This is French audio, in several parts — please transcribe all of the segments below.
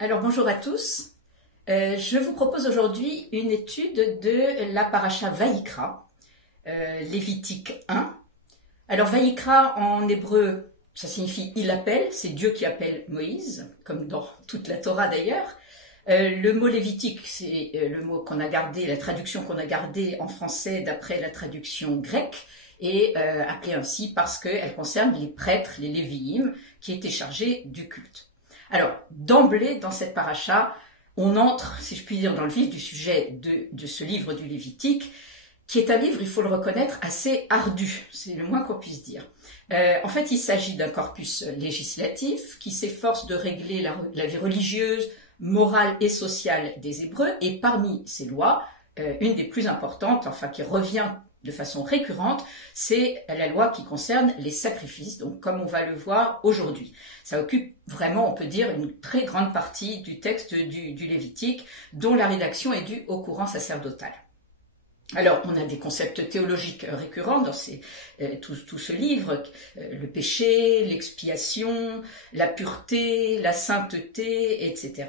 Alors bonjour à tous, je vous propose aujourd'hui une étude de la paracha Vaïkra, Lévitique 1. Alors Vaïkra en hébreu, ça signifie « il appelle », c'est Dieu qui appelle Moïse, comme dans toute la Torah d'ailleurs. Le mot lévitique, c'est le mot qu'on a gardé, la traduction qu'on a gardée en français d'après la traduction grecque, et appelée ainsi parce qu'elle concerne les prêtres, les léviïm, qui étaient chargés du culte. Alors, d'emblée, dans cette paracha, on entre, si je puis dire, dans le vif du sujet de ce livre du Lévitique, qui est un livre, il faut le reconnaître, assez ardu, c'est le moins qu'on puisse dire. En fait, il s'agit d'un corpus législatif qui s'efforce de régler la vie religieuse, morale et sociale des Hébreux, et parmi ces lois, une des plus importantes, enfin qui revient de façon récurrente, c'est la loi qui concerne les sacrifices, donc comme on va le voir aujourd'hui. Ça occupe vraiment, on peut dire, une très grande partie du texte du Lévitique, dont la rédaction est due au courant sacerdotal. Alors, on a des concepts théologiques récurrents dans tout ce livre, le péché, l'expiation, la pureté, la sainteté, etc.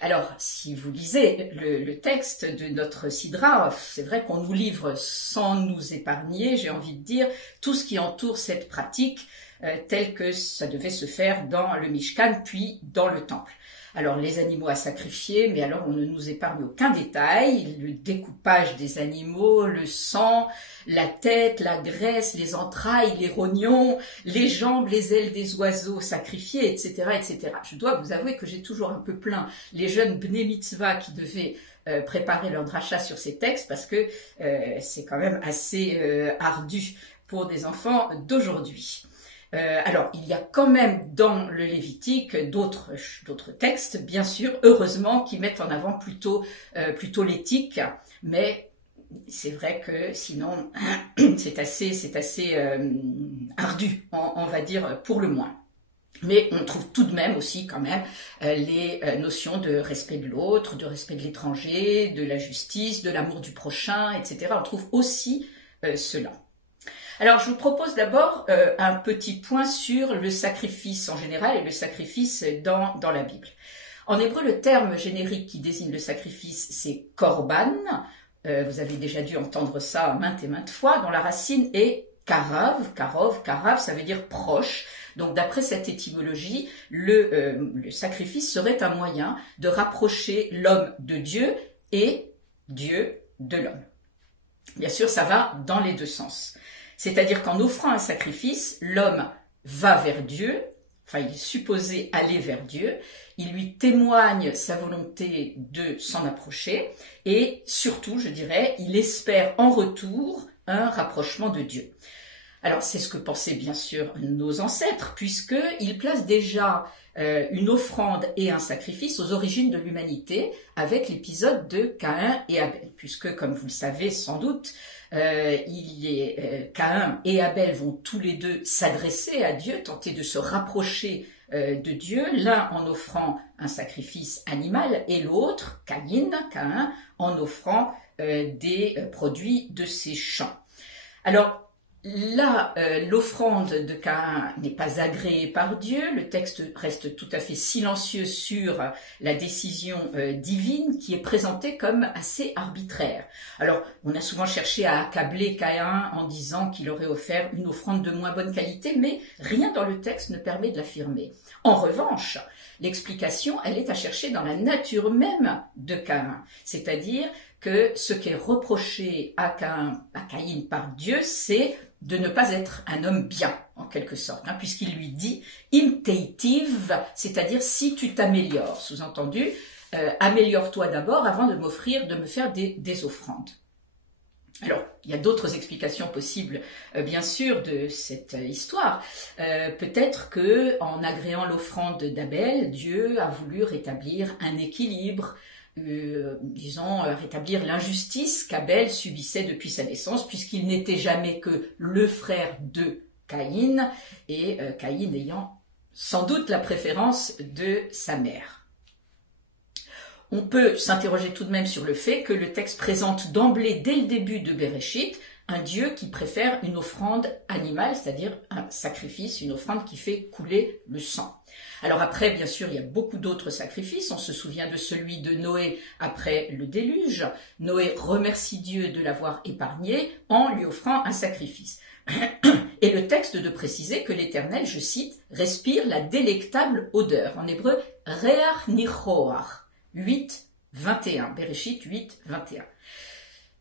Alors, si vous lisez le texte de notre Sidra, c'est vrai qu'on nous livre sans nous épargner, j'ai envie de dire, tout ce qui entoure cette pratique telle que ça devait se faire dans le Mishkan, puis dans le temple. Alors, les animaux à sacrifier, mais alors on ne nous épargne aucun détail, le découpage des animaux, le sang, la tête, la graisse, les entrailles, les rognons, les jambes, les ailes des oiseaux sacrifiés, etc., etc. Je dois vous avouer que j'ai toujours un peu plaint les jeunes Bnei Mitzvah qui devaient préparer leur dracha sur ces textes, parce que c'est quand même assez ardu pour des enfants d'aujourd'hui. Alors, il y a quand même dans le Lévitique d'autres textes, bien sûr, heureusement, qui mettent en avant plutôt l'éthique, mais c'est vrai que sinon, c'est assez ardu, on va dire, pour le moins. Mais on trouve tout de même aussi quand même les notions de respect de l'autre, de respect de l'étranger, de la justice, de l'amour du prochain, etc. On trouve aussi cela. Alors, je vous propose d'abord un petit point sur le sacrifice en général et le sacrifice dans la Bible. En hébreu, le terme générique qui désigne le sacrifice, c'est korban. Vous avez déjà dû entendre ça maintes et maintes fois, dont la racine est karav, ça veut dire proche. Donc, d'après cette étymologie, le sacrifice serait un moyen de rapprocher l'homme de Dieu et Dieu de l'homme. Bien sûr, ça va dans les deux sens. C'est-à-dire qu'en offrant un sacrifice, l'homme va vers Dieu, enfin il est supposé aller vers Dieu, il lui témoigne sa volonté de s'en approcher et surtout, je dirais, il espère en retour un rapprochement de Dieu. Alors c'est ce que pensaient bien sûr nos ancêtres, puisqu'ils placent déjà une offrande et un sacrifice aux origines de l'humanité avec l'épisode de Caïn et Abel, puisque comme vous le savez sans doute, Caïn et Abel vont tous les deux s'adresser à Dieu, tenter de se rapprocher de Dieu, l'un en offrant un sacrifice animal et l'autre, Caïn, en offrant des produits de ses champs. Alors, là, l'offrande de Caïn n'est pas agréée par Dieu, le texte reste tout à fait silencieux sur la décision divine qui est présentée comme assez arbitraire. Alors, on a souvent cherché à accabler Caïn en disant qu'il aurait offert une offrande de moins bonne qualité, mais rien dans le texte ne permet de l'affirmer. En revanche, l'explication, elle est à chercher dans la nature même de Caïn, c'est-à-dire que ce qui est reproché à Caïn par Dieu, c'est de ne pas être un homme bien, en quelque sorte, puisqu'il lui dit « im teitiv », c'est-à-dire « si tu t'améliores », sous-entendu, améliore-toi d'abord avant de me faire des offrandes. Alors, il y a d'autres explications possibles, bien sûr, de cette histoire. Peut-être que, en agréant l'offrande d'Abel, Dieu a voulu rétablir un équilibre, rétablir l'injustice qu'Abel subissait depuis sa naissance, puisqu'il n'était jamais que le frère de Caïn, et Caïn ayant sans doute la préférence de sa mère. On peut s'interroger tout de même sur le fait que le texte présente d'emblée, dès le début de Bereshit, un Dieu qui préfère une offrande animale, c'est-à-dire un sacrifice, une offrande qui fait couler le sang. Alors après, bien sûr, il y a beaucoup d'autres sacrifices. On se souvient de celui de Noé après le déluge. Noé remercie Dieu de l'avoir épargné en lui offrant un sacrifice. Et le texte de préciser que l'Éternel, je cite, respire la délectable odeur. En hébreu, Reach Nichoach, 8, 21, Bereshit 8, 21.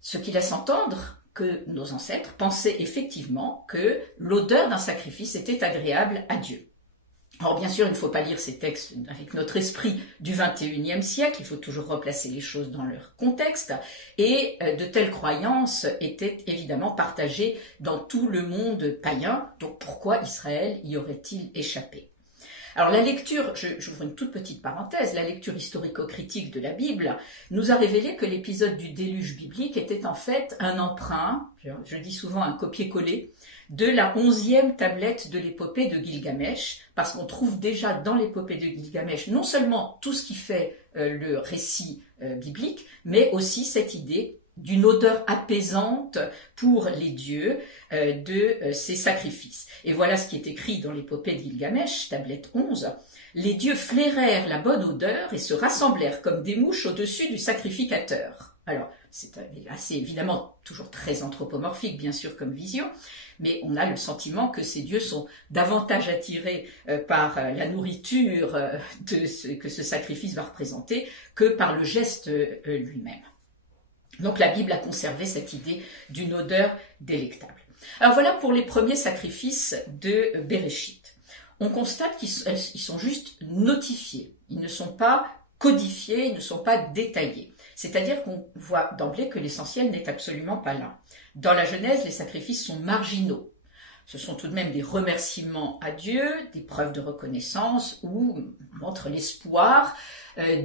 Ce qui laisse entendre que nos ancêtres pensaient effectivement que l'odeur d'un sacrifice était agréable à Dieu. Alors bien sûr, il ne faut pas lire ces textes avec notre esprit du XXIe siècle, il faut toujours replacer les choses dans leur contexte, et de telles croyances étaient évidemment partagées dans tout le monde païen, donc pourquoi Israël y aurait-il échappé ? Alors la lecture, j'ouvre une toute petite parenthèse, la lecture historico-critique de la Bible nous a révélé que l'épisode du déluge biblique était en fait un emprunt, je dis souvent un copier-coller, de la 11e tablette de l'épopée de Gilgamesh, parce qu'on trouve déjà dans l'épopée de Gilgamesh non seulement tout ce qui fait le récit biblique, mais aussi cette idée d'une odeur apaisante pour les dieux de ces sacrifices. Et voilà ce qui est écrit dans l'épopée de Gilgamesh, tablette 11. Les dieux flairèrent la bonne odeur et se rassemblèrent comme des mouches au-dessus du sacrificateur. Alors, c'est assez évidemment toujours très anthropomorphique, bien sûr, comme vision, mais on a le sentiment que ces dieux sont davantage attirés par la nourriture que ce sacrifice va représenter que par le geste lui-même. Donc la Bible a conservé cette idée d'une odeur délectable. Alors voilà pour les premiers sacrifices de Bereshit. On constate qu'ils sont juste notifiés, ils ne sont pas codifiés, ils ne sont pas détaillés. C'est-à-dire qu'on voit d'emblée que l'essentiel n'est absolument pas là. Dans la Genèse, les sacrifices sont marginaux. Ce sont tout de même des remerciements à Dieu, des preuves de reconnaissance ou montrent l'espoir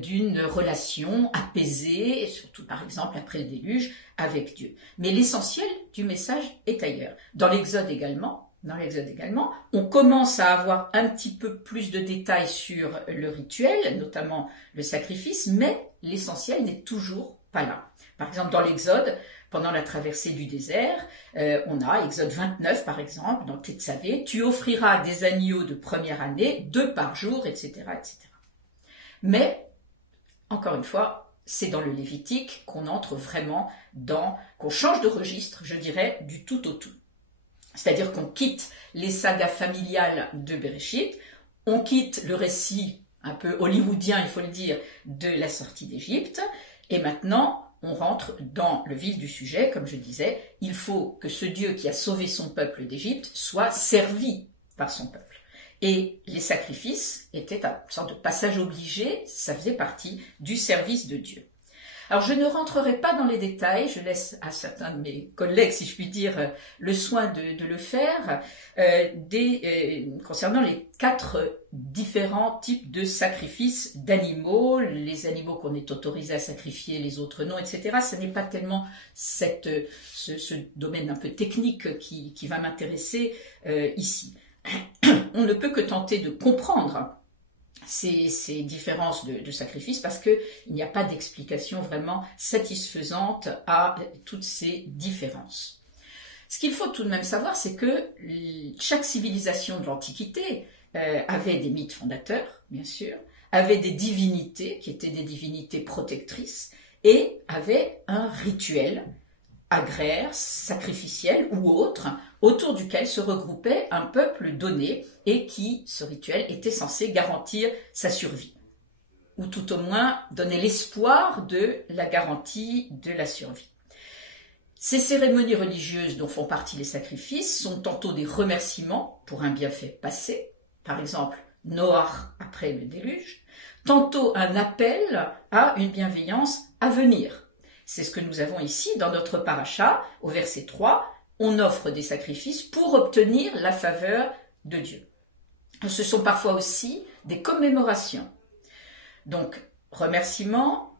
d'une relation apaisée, surtout par exemple après le déluge, avec Dieu. Mais l'essentiel du message est ailleurs. Dans l'Exode également, on commence à avoir un petit peu plus de détails sur le rituel, notamment le sacrifice, mais l'essentiel n'est toujours pas là. Par exemple, dans l'Exode, pendant la traversée du désert, on a Exode 29 par exemple, dans Tetzavé, tu offriras des agneaux de première année, 2 par jour, etc., etc. Mais, encore une fois, c'est dans le Lévitique qu'on entre vraiment qu'on change de registre, je dirais, du tout au tout. C'est-à-dire qu'on quitte les sagas familiales de Bereshit, on quitte le récit un peu hollywoodien, il faut le dire, de la sortie d'Égypte, et maintenant, on rentre dans le vif du sujet, comme je disais, il faut que ce Dieu qui a sauvé son peuple d'Égypte soit servi par son peuple. Et les sacrifices étaient une sorte de passage obligé, ça faisait partie du service de Dieu. Alors je ne rentrerai pas dans les détails, je laisse à certains de mes collègues, si je puis dire, le soin de le faire, concernant les 4 différents types de sacrifices d'animaux, les animaux qu'on est autorisé à sacrifier, les autres non, etc. Ce n'est pas tellement ce domaine un peu technique qui va m'intéresser ici. On ne peut que tenter de comprendre ces différences de sacrifices parce qu'il n'y a pas d'explication vraiment satisfaisante à toutes ces différences. Ce qu'il faut tout de même savoir, c'est que chaque civilisation de l'Antiquité avait des mythes fondateurs, bien sûr, avait des divinités qui étaient des divinités protectrices et avait un rituel agraire, sacrificiel ou autre, autour duquel se regroupait un peuple donné et qui, ce rituel, était censé garantir sa survie, ou tout au moins donner l'espoir de la garantie de la survie. Ces cérémonies religieuses dont font partie les sacrifices sont tantôt des remerciements pour un bienfait passé, par exemple Noach après le déluge, tantôt un appel à une bienveillance à venir. C'est ce que nous avons ici dans notre paracha, au verset 3, on offre des sacrifices pour obtenir la faveur de Dieu. Ce sont parfois aussi des commémorations. Donc, remerciement,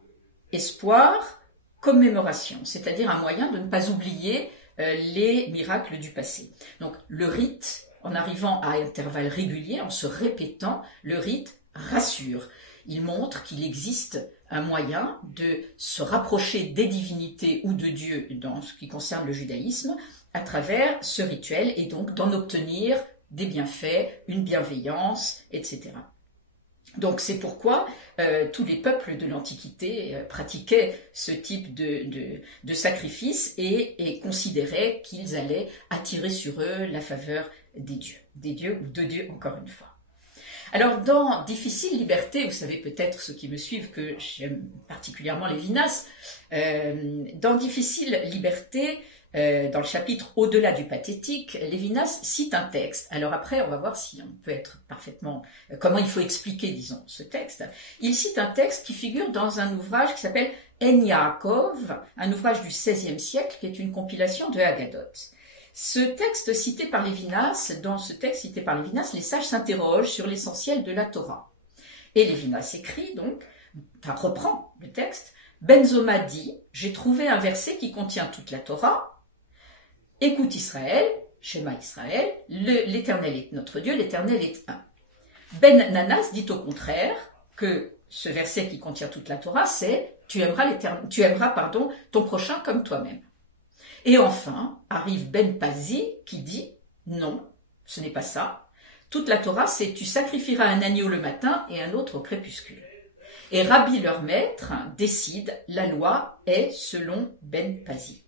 espoir, commémoration, c'est-à-dire un moyen de ne pas oublier les miracles du passé. Donc, le rite, en arrivant à intervalles réguliers, en se répétant, le rite rassure. Il montre qu'il existe un moyen de se rapprocher des divinités ou de Dieu dans ce qui concerne le judaïsme à travers ce rituel et donc d'en obtenir des bienfaits, une bienveillance, etc. Donc c'est pourquoi tous les peuples de l'Antiquité pratiquaient ce type de sacrifice et considéraient qu'ils allaient attirer sur eux la faveur des dieux ou de Dieu encore une fois. Alors dans Difficile Liberté, vous savez peut-être ceux qui me suivent que j'aime particulièrement Lévinas, dans Difficile Liberté, dans le chapitre Au-delà du pathétique, Lévinas cite un texte. Alors après, on va voir si on peut être parfaitement... comment il faut expliquer, disons, ce texte. Il cite un texte qui figure dans un ouvrage qui s'appelle En Yaakov, un ouvrage du XVIe siècle qui est une compilation de Haggadot. Ce texte cité par Lévinas, dans ce texte cité par Lévinas, les sages s'interrogent sur l'essentiel de la Torah. Et Lévinas écrit donc, enfin reprend le texte, Ben Zoma dit, j'ai trouvé un verset qui contient toute la Torah. Écoute Israël, Shema Israël, l'Éternel est notre Dieu, l'Éternel est un. Ben Nanas dit au contraire que ce verset qui contient toute la Torah, c'est tu aimeras ton prochain comme toi-même. Et enfin, arrive Ben Pazi qui dit non, ce n'est pas ça. Toute la Torah, c'est tu sacrifieras un agneau le matin et un autre au crépuscule. Et Rabbi, leur maître, décide, la loi est selon Ben Pazi.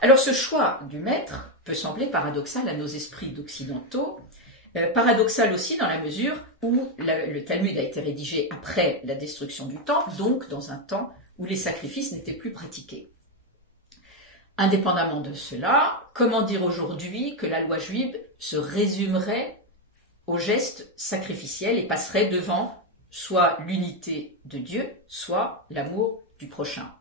Alors ce choix du maître peut sembler paradoxal à nos esprits d'occidentaux, paradoxal aussi dans la mesure où le Talmud a été rédigé après la destruction du temple, donc dans un temps où les sacrifices n'étaient plus pratiqués. Indépendamment de cela, comment dire aujourd'hui que la loi juive se résumerait aux gestes sacrificiels et passerait devant soit l'unité de Dieu, soit l'amour du prochain?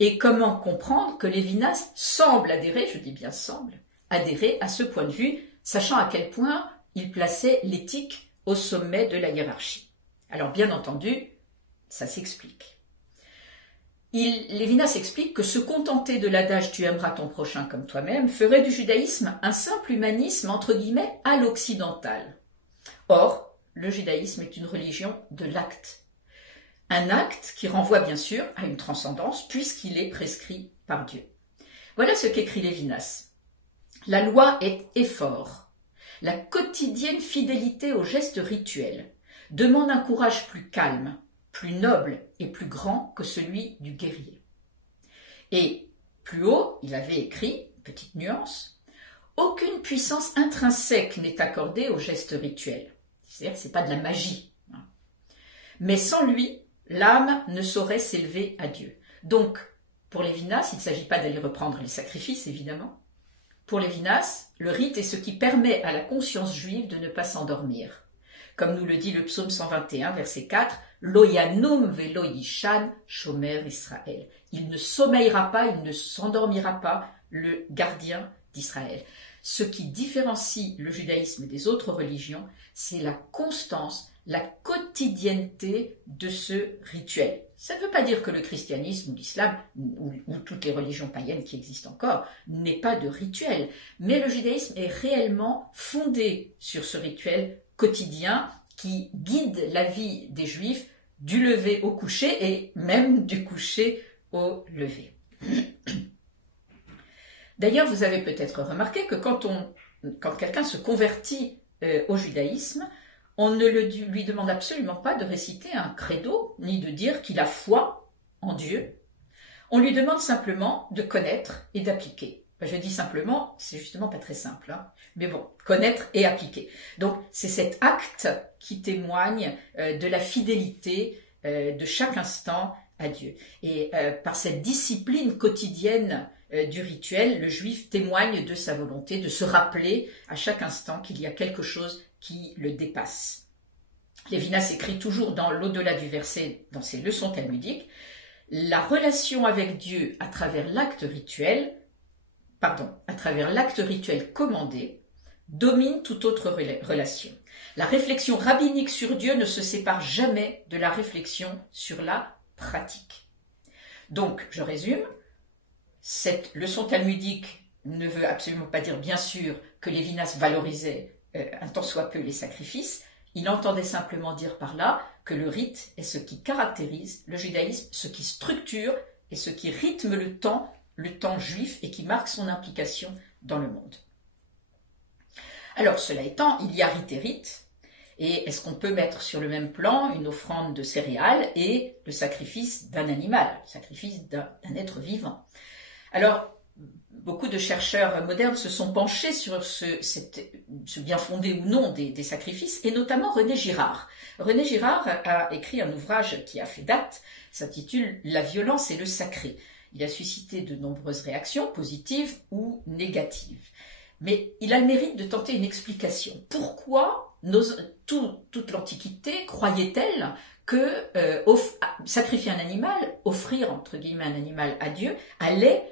Et comment comprendre que Lévinas semble adhérer, je dis bien semble, adhérer à ce point de vue, sachant à quel point il plaçait l'éthique au sommet de la hiérarchie. Alors bien entendu, ça s'explique. Lévinas explique que se contenter de l'adage « tu aimeras ton prochain comme toi-même » ferait du judaïsme un simple humanisme entre guillemets à l'occidental. Or, le judaïsme est une religion de l'acte. Un acte qui renvoie bien sûr à une transcendance puisqu'il est prescrit par Dieu. Voilà ce qu'écrit Lévinas. La loi est effort. La quotidienne fidélité aux gestes rituels demande un courage plus calme, plus noble et plus grand que celui du guerrier. Et plus haut, il avait écrit, petite nuance, aucune puissance intrinsèque n'est accordée aux gestes rituels. C'est-à-dire que ce n'est pas de la magie. Mais sans lui, l'âme ne saurait s'élever à Dieu. Donc, pour Lévinas, il ne s'agit pas d'aller reprendre les sacrifices, évidemment. Pour Lévinas, le rite est ce qui permet à la conscience juive de ne pas s'endormir. Comme nous le dit le psaume 121, verset 4, « Lo yanum velo yishan shomer Israël ». Il ne sommeillera pas, il ne s'endormira pas, le gardien d'Israël. Ce qui différencie le judaïsme des autres religions, c'est la constance, la quotidienneté de ce rituel. Ça ne veut pas dire que le christianisme ou l'islam, ou toutes les religions païennes qui existent encore, n'aient pas de rituel. Mais le judaïsme est réellement fondé sur ce rituel quotidien qui guide la vie des Juifs du lever au coucher et même du coucher au lever. D'ailleurs, vous avez peut-être remarqué que quand quelqu'un se convertit au judaïsme, on ne lui demande absolument pas de réciter un credo, ni de dire qu'il a foi en Dieu. On lui demande simplement de connaître et d'appliquer. Je dis simplement, c'est justement pas très simple, hein. Mais bon, connaître et appliquer. Donc, c'est cet acte qui témoigne de la fidélité de chaque instant à Dieu. Et par cette discipline quotidienne du rituel, le juif témoigne de sa volonté de se rappeler à chaque instant qu'il y a quelque chose qui le dépasse. Lévinas écrit toujours dans l'au-delà du verset, dans ses leçons talmudiques, la relation avec Dieu à travers l'acte rituel commandé, domine toute autre relation. La réflexion rabbinique sur Dieu ne se sépare jamais de la réflexion sur la pratique. Donc, je résume, cette leçon talmudique ne veut absolument pas dire, bien sûr, que Lévinas valorisait un tant soit peu les sacrifices. Il entendait simplement dire par là que le rite est ce qui caractérise le judaïsme, ce qui structure et ce qui rythme le temps juif et qui marque son implication dans le monde. Alors, cela étant, il y a rite et rite, et est-ce qu'on peut mettre sur le même plan une offrande de céréales et le sacrifice d'un animal, le sacrifice d'un être vivant? Alors, beaucoup de chercheurs modernes se sont penchés sur ce bien fondé ou non des sacrifices, et notamment René Girard. René Girard a écrit un ouvrage qui a fait date, s'intitule « La violence et le sacré ». Il a suscité de nombreuses réactions, positives ou négatives. Mais il a le mérite de tenter une explication. Pourquoi toute l'Antiquité croyait-elle que sacrifier un animal, offrir entre guillemets un animal à Dieu, allait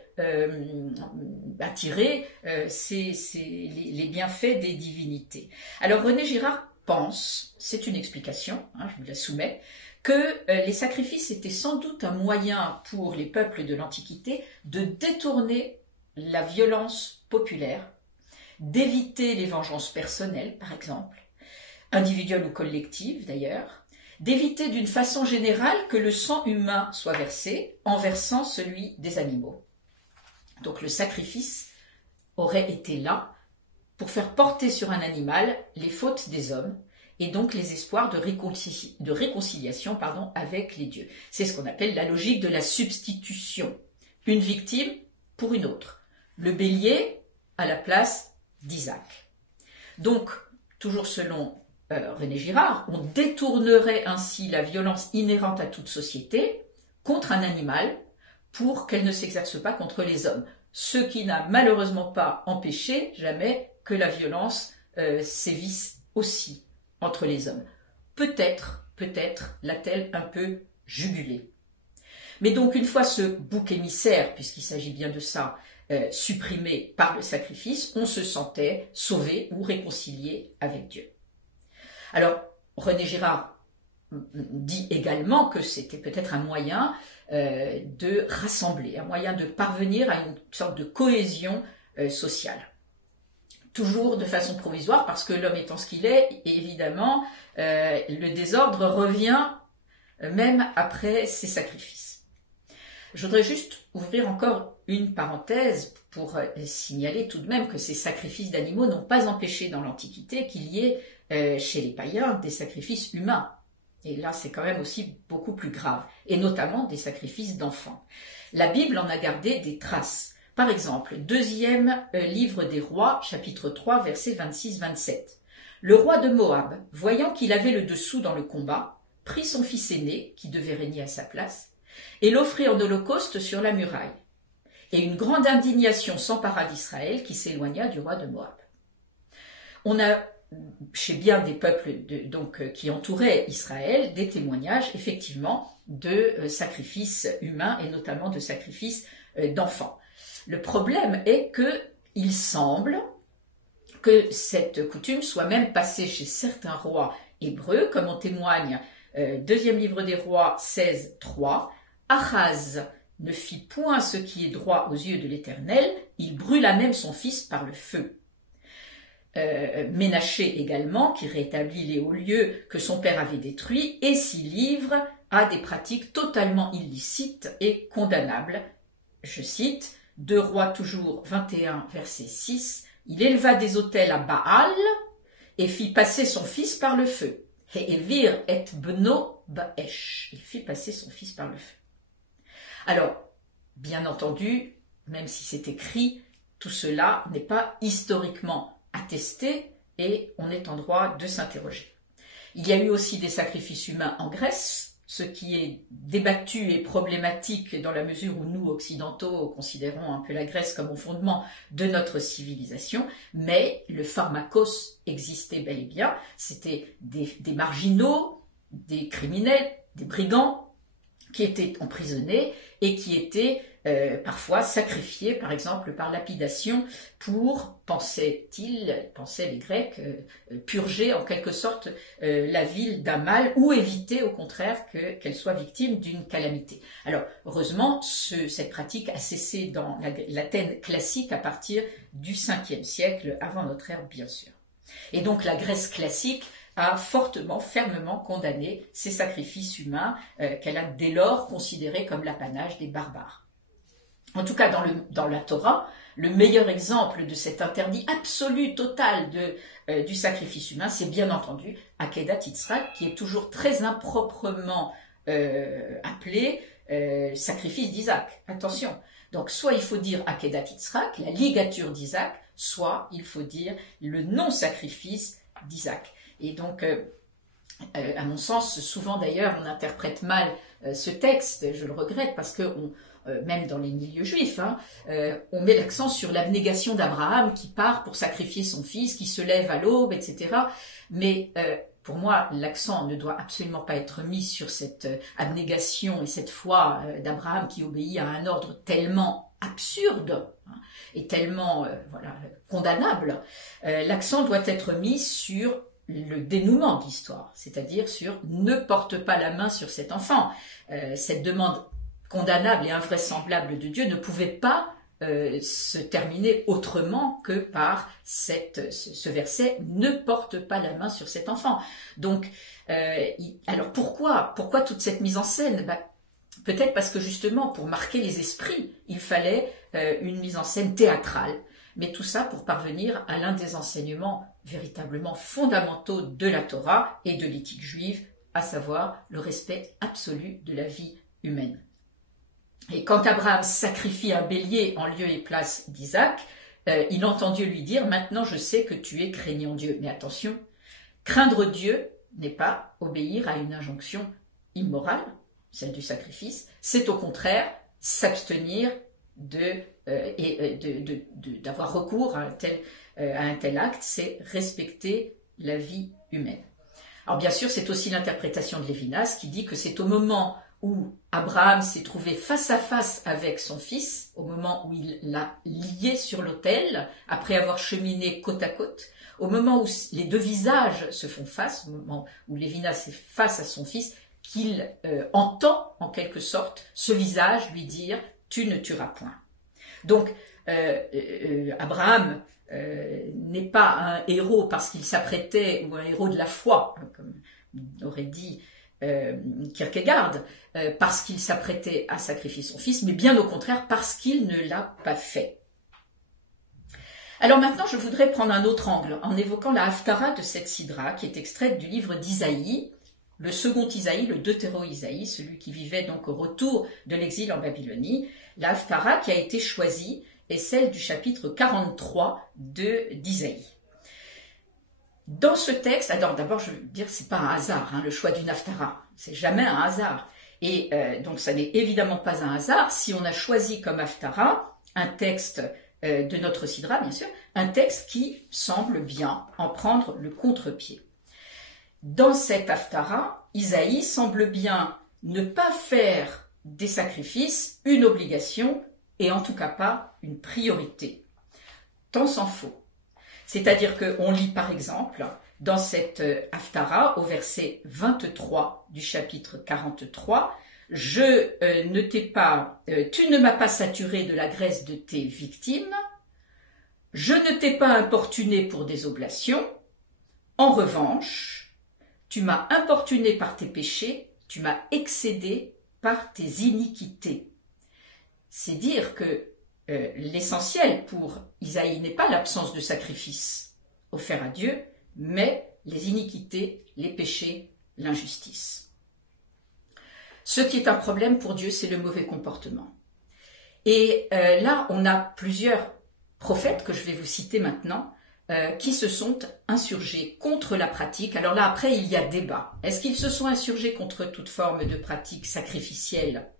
attirer les bienfaits des divinités? Alors René Girard pense, c'est une explication, je vous la soumets, que les sacrifices étaient sans doute un moyen pour les peuples de l'Antiquité de détourner la violence populaire, d'éviter les vengeances personnelles, par exemple, individuelles ou collectives d'ailleurs, d'éviter d'une façon générale que le sang humain soit versé en versant celui des animaux. Donc le sacrifice aurait été là pour faire porter sur un animal les fautes des hommes et donc les espoirs de réconciliation avec les dieux. C'est ce qu'on appelle la logique de la substitution. Une victime pour une autre. Le bélier à la place d'Isaac. Donc, toujours selon René Girard, on détournerait ainsi la violence inhérente à toute société contre un animal pour qu'elle ne s'exerce pas contre les hommes. Ce qui n'a malheureusement pas empêché jamais que la violence sévisse aussi entre les hommes. Peut-être l'a-t-elle un peu jugulée. Mais donc une fois ce bouc émissaire, puisqu'il s'agit bien de ça, supprimé par le sacrifice, on se sentait sauvé ou réconcilié avec Dieu. Alors, René Girard dit également que c'était peut-être un moyen de rassembler, un moyen de parvenir à une sorte de cohésion sociale. Toujours de façon provisoire, parce que l'homme étant ce qu'il est, et évidemment, le désordre revient même après ces sacrifices. Je voudrais juste ouvrir encore une parenthèse pour signaler tout de même que ces sacrifices d'animaux n'ont pas empêché dans l'Antiquité qu'il y ait chez les païens des sacrifices humains. Et là, c'est quand même aussi beaucoup plus grave, et notamment des sacrifices d'enfants. La Bible en a gardé des traces. Par exemple, deuxième livre des rois, chapitre 3, versets 26-27. Le roi de Moab, voyant qu'il avait le dessous dans le combat, prit son fils aîné, qui devait régner à sa place, et l'offrit en holocauste sur la muraille. Et une grande indignation s'empara d'Israël qui s'éloigna du roi de Moab. On a chez bien des peuples qui entouraient Israël des témoignages effectivement de sacrifices humains et notamment de sacrifices d'enfants. Le problème est qu'il semble que cette coutume soit même passée chez certains rois hébreux, comme en témoigne deuxième livre des rois 16:3. Achaz ne fit point ce qui est droit aux yeux de l'Éternel, il brûla même son fils par le feu. Ménaché également, qui rétablit les hauts lieux que son père avait détruits, et s'y livre à des pratiques totalement illicites et condamnables. Je cite, 2 Rois toujours 21, verset 6, « Il éleva des autels à Baal et fit passer son fils par le feu. Et Evir et bno baesh. Il fit passer son fils par le feu. » Alors, bien entendu, même si c'est écrit, tout cela n'est pas historiquement attesté et on est en droit de s'interroger. Il y a eu aussi des sacrifices humains en Grèce, ce qui est débattu et problématique dans la mesure où nous, occidentaux, considérons un peu la Grèce comme au fondement de notre civilisation, mais le pharmakos existait bel et bien, c'était des marginaux, des criminels, des brigands qui étaient emprisonnés et qui étaient parfois sacrifiés, par exemple par lapidation, pour, pensaient les Grecs, purger en quelque sorte la ville d'un mal ou éviter au contraire qu'elle soit victime d'une calamité. Alors, heureusement, cette pratique a cessé dans l'Athènes classique à partir du 5e siècle avant notre ère, bien sûr. Et donc la Grèce classique a fortement, fermement condamné ces sacrifices humains qu'elle a dès lors considérés comme l'apanage des barbares. En tout cas, dans la Torah, le meilleur exemple de cet interdit absolu, total du sacrifice humain, c'est bien entendu Akedat Yitzhak, qui est toujours très improprement appelé sacrifice d'Isaac. Attention, donc soit il faut dire Akedat Yitzhak, la ligature d'Isaac, soit il faut dire le non-sacrifice d'Isaac. Et donc, à mon sens, souvent d'ailleurs, on interprète mal ce texte, je le regrette, parce que même dans les milieux juifs, on met l'accent sur l'abnégation d'Abraham qui part pour sacrifier son fils, qui se lève à l'aube, etc. Mais pour moi, l'accent ne doit absolument pas être mis sur cette abnégation et cette foi d'Abraham qui obéit à un ordre tellement absurde et tellement condamnable. L'accent doit être mis sur le dénouement de l'histoire, c'est-à-dire sur « ne porte pas la main sur cet enfant ». Cette demande condamnable et invraisemblable de Dieu ne pouvait pas se terminer autrement que par ce verset « ne porte pas la main sur cet enfant ». Donc, alors pourquoi toute cette mise en scène? Peut-être parce que justement, pour marquer les esprits, il fallait une mise en scène théâtrale. Mais tout ça pour parvenir à l'un des enseignements véritablement fondamentaux de la Torah et de l'éthique juive, à savoir le respect absolu de la vie humaine. Et quand Abraham sacrifie un bélier en lieu et place d'Isaac, il entend Dieu lui dire « Maintenant je sais que tu es craignant Dieu ». Mais attention, craindre Dieu n'est pas obéir à une injonction immorale, celle du sacrifice, c'est au contraire s'abstenir d'avoir recours à un tel acte, c'est respecter la vie humaine. Alors bien sûr, c'est aussi l'interprétation de Lévinas qui dit que c'est au moment où Abraham s'est trouvé face à face avec son fils, au moment où il l'a lié sur l'autel, après avoir cheminé côte à côte, au moment où les deux visages se font face, au moment où Lévinas est face à son fils, qu'il entend en quelque sorte ce visage lui dire « tu ne tueras point ». Donc Abraham n'est pas un héros parce qu'il s'apprêtait, ou un héros de la foi, comme aurait dit Kierkegaard, parce qu'il s'apprêtait à sacrifier son fils, mais bien au contraire parce qu'il ne l'a pas fait. Alors maintenant, je voudrais prendre un autre angle en évoquant la Haftara de cette sidra qui est extraite du livre d'Isaïe, le second Isaïe, le Deutéro-Isaïe, celui qui vivait donc au retour de l'exil en Babylonie. La Haftara qui a été choisie est celle du chapitre 43 d'Isaïe. Dans ce texte, alors d'abord je veux dire c'est pas un hasard, le choix d'une Haftara, c'est jamais un hasard. Et donc ça n'est évidemment pas un hasard si on a choisi comme Haftara un texte de notre sidra, bien sûr, un texte qui semble bien en prendre le contre-pied. Dans cette Haftara, Isaïe semble bien ne pas faire des sacrifices une obligation et en tout cas pas une priorité. Tant s'en faut. C'est-à-dire qu'on lit par exemple dans cette Haftara au verset 23 du chapitre 43 « tu ne m'as pas saturé de la graisse de tes victimes, je ne t'ai pas importuné pour des oblations, en revanche, tu m'as importuné par tes péchés, tu m'as excédé par tes iniquités. » C'est dire que l'essentiel pour Isaïe n'est pas l'absence de sacrifice offert à Dieu, mais les iniquités, les péchés, l'injustice. Ce qui est un problème pour Dieu, c'est le mauvais comportement. Et là, on a plusieurs prophètes que je vais vous citer maintenant, qui se sont insurgés contre la pratique. Alors là, après, il y a débat. Est-ce qu'ils se sont insurgés contre toute forme de pratique sacrificielle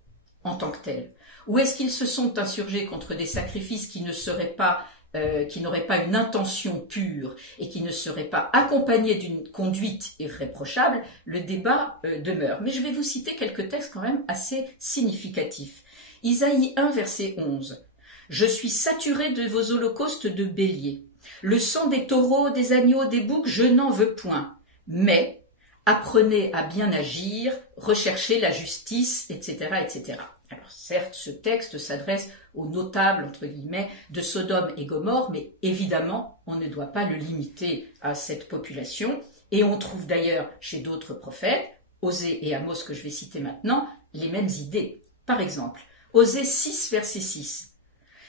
en tant que telle? Ou est-ce qu'ils se sont insurgés contre des sacrifices qui n'auraient pas une intention pure et qui ne seraient pas accompagnés d'une conduite irréprochable? Le débat demeure. Mais je vais vous citer quelques textes quand même assez significatifs. Isaïe 1, verset 11. « Je suis saturé de vos holocaustes de béliers. Le sang des taureaux, des agneaux, des boucs, je n'en veux point. Mais apprenez à bien agir, recherchez la justice, etc., etc. » Alors certes, ce texte s'adresse aux notables, entre guillemets, de Sodome et Gomorrhe, mais évidemment, on ne doit pas le limiter à cette population. Et on trouve d'ailleurs chez d'autres prophètes, Osée et Amos que je vais citer maintenant, les mêmes idées. Par exemple, Osée 6, verset 6.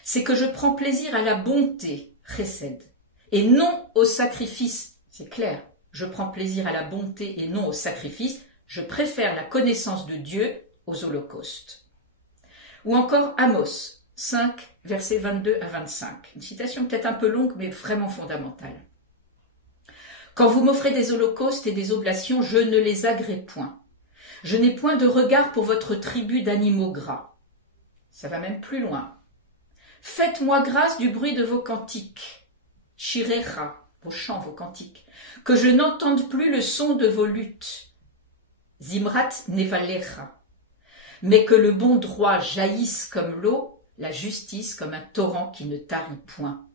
C'est que je prends plaisir à la bonté, chesed, et non au sacrifice. C'est clair, je prends plaisir à la bonté et non au sacrifice. Je préfère la connaissance de Dieu aux holocaustes. Ou encore Amos 5, versets 22 à 25. Une citation peut-être un peu longue, mais vraiment fondamentale. Quand vous m'offrez des holocaustes et des oblations, je ne les agrée point. Je n'ai point de regard pour votre tribu d'animaux gras. Ça va même plus loin. Faites-moi grâce du bruit de vos cantiques. Shirecha, vos chants, vos cantiques. Que je n'entende plus le son de vos luttes. Zimrat nevalecha. Mais que le bon droit jaillisse comme l'eau, la justice comme un torrent qui ne tarit point.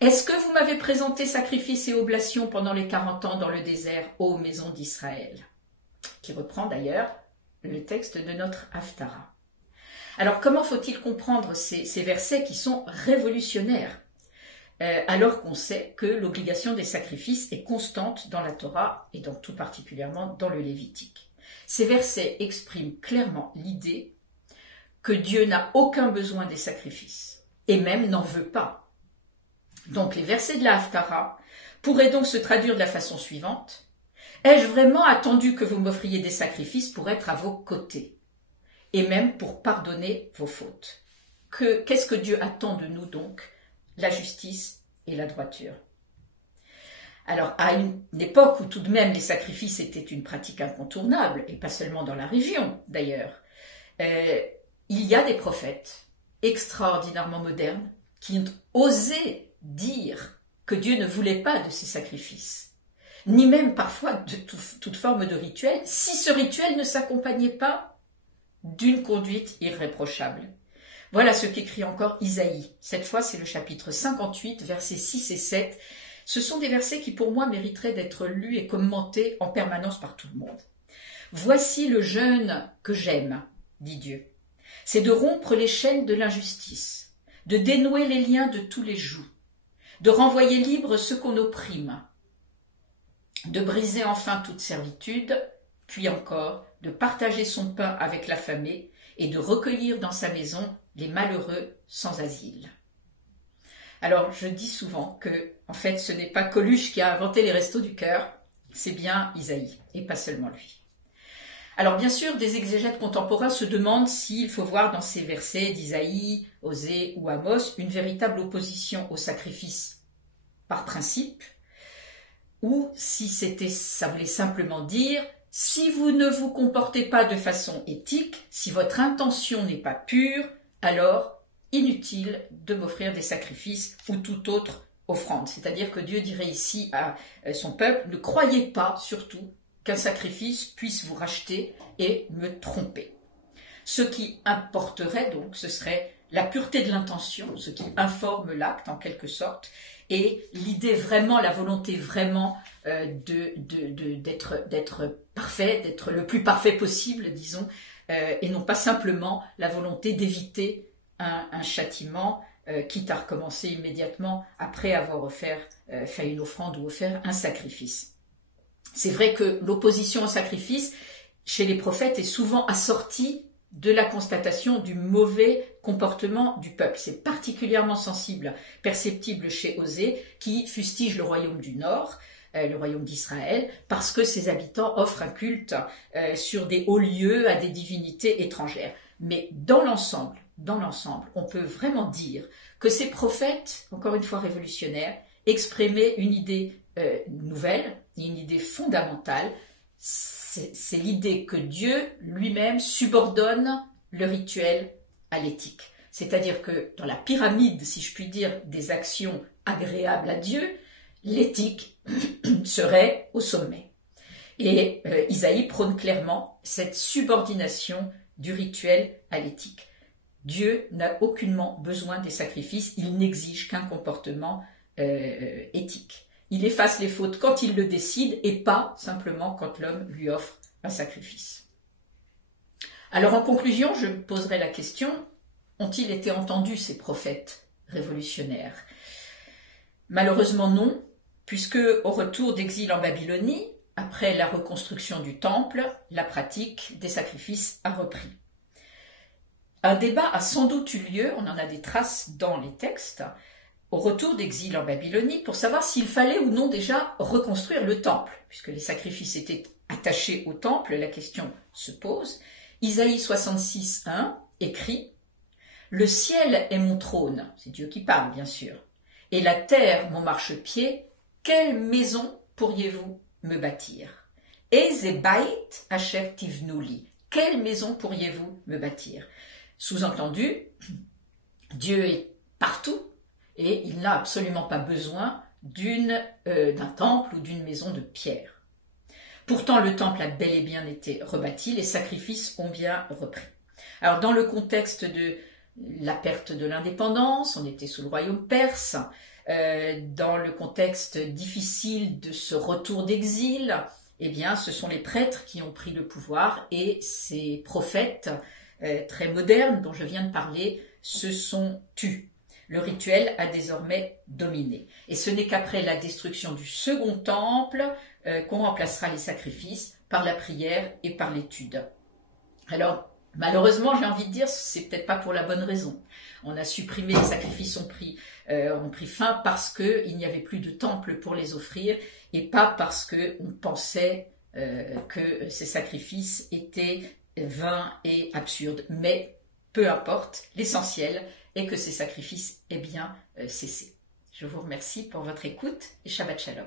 Est-ce que vous m'avez présenté sacrifices et oblations pendant les 40 ans dans le désert, ô maison d'Israël? Qui reprend d'ailleurs le texte de notre Haftara. Alors comment faut-il comprendre ces versets qui sont révolutionnaires alors qu'on sait que l'obligation des sacrifices est constante dans la Torah et tout particulièrement dans le Lévitique? Ces versets expriment clairement l'idée que Dieu n'a aucun besoin des sacrifices et même n'en veut pas. Donc les versets de la Haftara pourraient donc se traduire de la façon suivante. Ai-je vraiment attendu que vous m'offriez des sacrifices pour être à vos côtés et même pour pardonner vos fautes? Qu'est-ce que Dieu attend de nous donc? La justice et la droiture. Alors, à une époque où tout de même les sacrifices étaient une pratique incontournable, et pas seulement dans la région d'ailleurs, il y a des prophètes extraordinairement modernes qui ont osé dire que Dieu ne voulait pas de ces sacrifices, ni même parfois de toute forme de rituel, si ce rituel ne s'accompagnait pas d'une conduite irréprochable. Voilà ce qu'écrit encore Isaïe. Cette fois, c'est le chapitre 58, versets 6 et 7. Ce sont des versets qui, pour moi, mériteraient d'être lus et commentés en permanence par tout le monde. « Voici le jeûne que j'aime, dit Dieu. C'est de rompre les chaînes de l'injustice, de dénouer les liens de tous les jougs, de renvoyer libre ceux qu'on opprime, de briser enfin toute servitude, puis encore de partager son pain avec l'affamé et de recueillir dans sa maison les malheureux sans asile. » Alors, je dis souvent que, en fait, ce n'est pas Coluche qui a inventé les restos du cœur, c'est bien Isaïe, et pas seulement lui. Alors, bien sûr, des exégètes contemporains se demandent s'il faut voir dans ces versets d'Isaïe, Osée ou Amos une véritable opposition au sacrifice par principe, ou si ça voulait simplement dire « si vous ne vous comportez pas de façon éthique, si votre intention n'est pas pure, alors inutile de m'offrir des sacrifices ou toute autre offrande. » C'est-à-dire que Dieu dirait ici à son peuple, ne croyez pas surtout qu'un sacrifice puisse vous racheter et me tromper. Ce qui importerait donc, ce serait la pureté de l'intention, ce qui informe l'acte en quelque sorte, et l'idée vraiment, la volonté vraiment d'être parfait, d'être le plus parfait possible, disons, et non pas simplement la volonté d'éviter un châtiment, quitte à recommencer immédiatement après avoir fait une offrande ou offert un sacrifice. C'est vrai que l'opposition au sacrifice chez les prophètes est souvent assortie de la constatation du mauvais comportement du peuple. C'est particulièrement perceptible chez Osée, qui fustige le royaume du Nord, le royaume d'Israël, parce que ses habitants offrent un culte sur des hauts lieux à des divinités étrangères. Mais dans l'ensemble, on peut vraiment dire que ces prophètes, encore une fois révolutionnaires, exprimaient une idée nouvelle, une idée fondamentale. C'est l'idée que Dieu lui-même subordonne le rituel à l'éthique. C'est-à-dire que dans la pyramide, si je puis dire, des actions agréables à Dieu, l'éthique serait au sommet. Et Isaïe prône clairement cette subordination du rituel à l'éthique. Dieu n'a aucunement besoin des sacrifices, il n'exige qu'un comportement éthique. Il efface les fautes quand il le décide et pas simplement quand l'homme lui offre un sacrifice. Alors en conclusion, je me poserai la question, ont-ils été entendus ces prophètes révolutionnaires? Malheureusement non, puisque au retour d'exil en Babylonie, après la reconstruction du temple, la pratique des sacrifices a repris. Un débat a sans doute eu lieu, on en a des traces dans les textes, au retour d'exil en Babylonie, pour savoir s'il fallait ou non déjà reconstruire le temple, puisque les sacrifices étaient attachés au temple, la question se pose. Isaïe 66, 1 écrit « Le ciel est mon trône », c'est Dieu qui parle bien sûr, « et la terre mon marchepied, quelle maison pourriez-vous me bâtir ?» Eze bait asher tivnuli, quelle maison pourriez-vous me bâtir? Sous-entendu, Dieu est partout et il n'a absolument pas besoin d'un temple ou d'une maison de pierre. Pourtant, le temple a bel et bien été rebâti, les sacrifices ont bien repris. Alors, dans le contexte de la perte de l'indépendance, on était sous le royaume perse, dans le contexte difficile de ce retour d'exil, eh bien, ce sont les prêtres qui ont pris le pouvoir et ces prophètes très modernes dont je viens de parler se sont tus. Le rituel a désormais dominé. Et ce n'est qu'après la destruction du second temple qu'on remplacera les sacrifices par la prière et par l'étude. Alors, malheureusement, j'ai envie de dire, c'est peut-être pas pour la bonne raison. On a supprimé les sacrifices, ont pris fin parce qu'il n'y avait plus de temple pour les offrir et pas parce qu'on pensait que ces sacrifices étaient vains et absurdes. Mais peu importe, l'essentiel est que ces sacrifices aient bien cessé. Je vous remercie pour votre écoute et Shabbat Shalom.